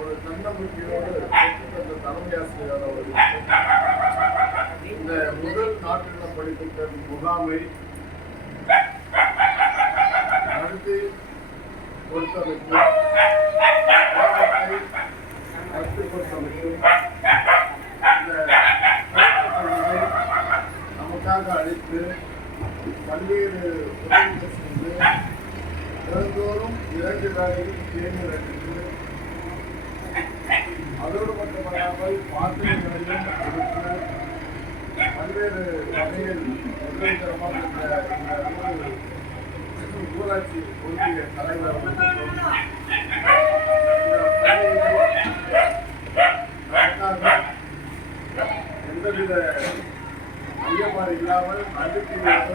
ஒரு தன்னம்பிக்கையோடு தலைமை ஆசிரியர் அவர்கள் இந்த முதல் நாட்டின படித்த முகாமை நடத்தி பொறுத்தமைக்கும் நடத்தி பொறுத்தமைக்கும் இந்த நமக்காக அளித்து பல்வேறு உதவிகள் செய்து தினந்தோறும் 2 வேளையில் தேநீர் அளித்து அதோடு மட்டுமல்லாமல் பாத்திரங்களையும் கொடுத்து பல்வேறு வகையில் உதவிகரமாக ஊராட்சி ஒன்றிய தலைவர் எந்தவித ஐயப்பாடு இல்லாமல் நம்பிக்கையோடு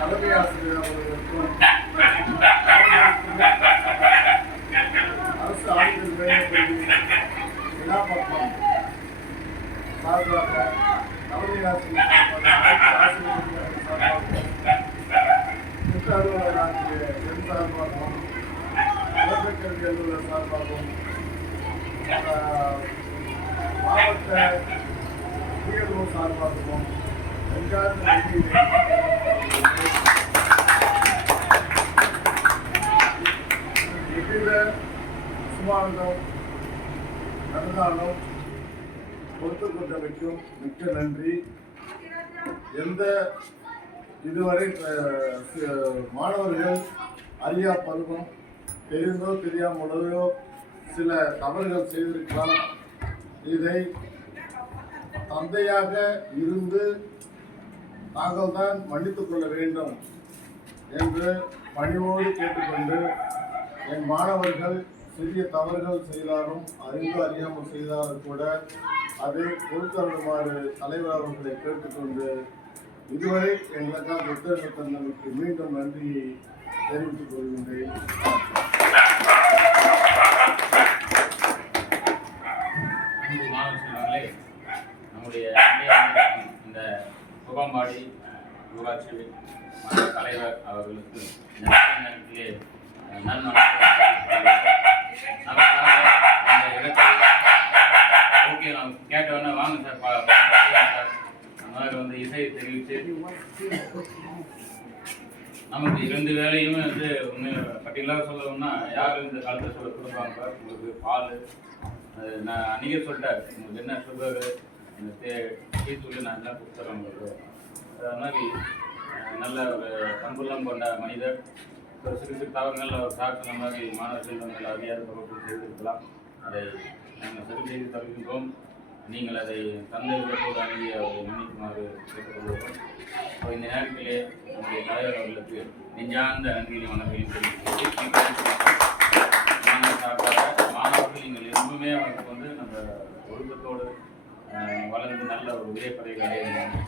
தலைமை ஆசிரியர் அவர்களுக்கும் அரசு ஆசிரியர் விழாப்பக்கம் சார்பாக தலைமை ஆசிரியர் திட்ட அலுவலர் ஆசிரியர் என் சார்பாகவும் கல்வி அலுவலர் சார்பாகவும் மாவட்ட உயர்வு சார்பாகவும் எவ்வித சுமாரகம் நடந்தாலும் பொறுத்துக் கொண்டமைக்கும் மிக்க நன்றி. எந்த இதுவரை மாணவர்கள் அறியா பருவம் தெரிந்தோ தெரியாமலோ சில தவறுகள் செய்திருக்கலாம். இதை தந்தையாக இருந்து தாங்கள் தான் மன்னித்துக் கொள்ள வேண்டும் என்று பணிவோடு கேட்டுக்கொண்டு என் மாணவர்கள் சிறிய தவறுகள் செய்தாலும் அறிந்து அறியாமல் செய்தாலும் கூட அதை பொறுத்தருமாறு தலைவர் அவர்களை கேட்டுக்கொண்டு இதுவரை எங்களுக்காக ஒத்துழைப்பு தந்தமைக்கு மீண்டும் நன்றியை தெரிவித்துக் கொள்கின்றேன். நம்முடைய இந்த புகம்பாடி ஊராட்சி தலைவர் அவர்களுக்கு நேரத்திலே ஓகே நான் கேட்டவொடனே வாங்க சார் அந்த மாதிரி வந்து இசையை தெரிவித்து நமக்கு 2 வேலையுமே வந்து ஒன்று பர்டிகுலராக சொல்லணும்னா யாரும் இந்த காலத்தில் கொடுப்பாங்க சார் உங்களுக்கு பால் நான் அன்றைக்கே சொல்லிட்டார் உங்களுக்கு என்ன சுகர் இந்த டீ சொல்லி நான் எல்லாம் கொடுத்துறேன் உங்களுக்கு. அது மாதிரி நல்ல ஒரு பண்புள்ளம் கொண்ட மனிதர். ஒரு சிறு தவறுகள் ஒரு சார் சொன்ன மாதிரி மாணவ செல்வங்கள் அறியாத பொருட்கள் செய்திருக்கலாம். அதை நாங்கள் சரி செய்து தருகின்றோம். நீங்கள் அதை தந்தை விதத்தோடு அணுகி அவரை மன்னிக்குமாறு கேட்டுக்கொள்வோம். இந்த நேரத்திலே நம்முடைய தலைவர் அவர்களுக்கு நெஞ்சார்ந்த நன்றியை வணக்கம் சார்பாக மாணவர்கள் நீங்கள் எதுவுமே அவருக்கு வந்து நம்ம ஒழுக்கத்தோடு வளர்ந்து நல்ல ஒரு உதயப்படைகளை நன்றி.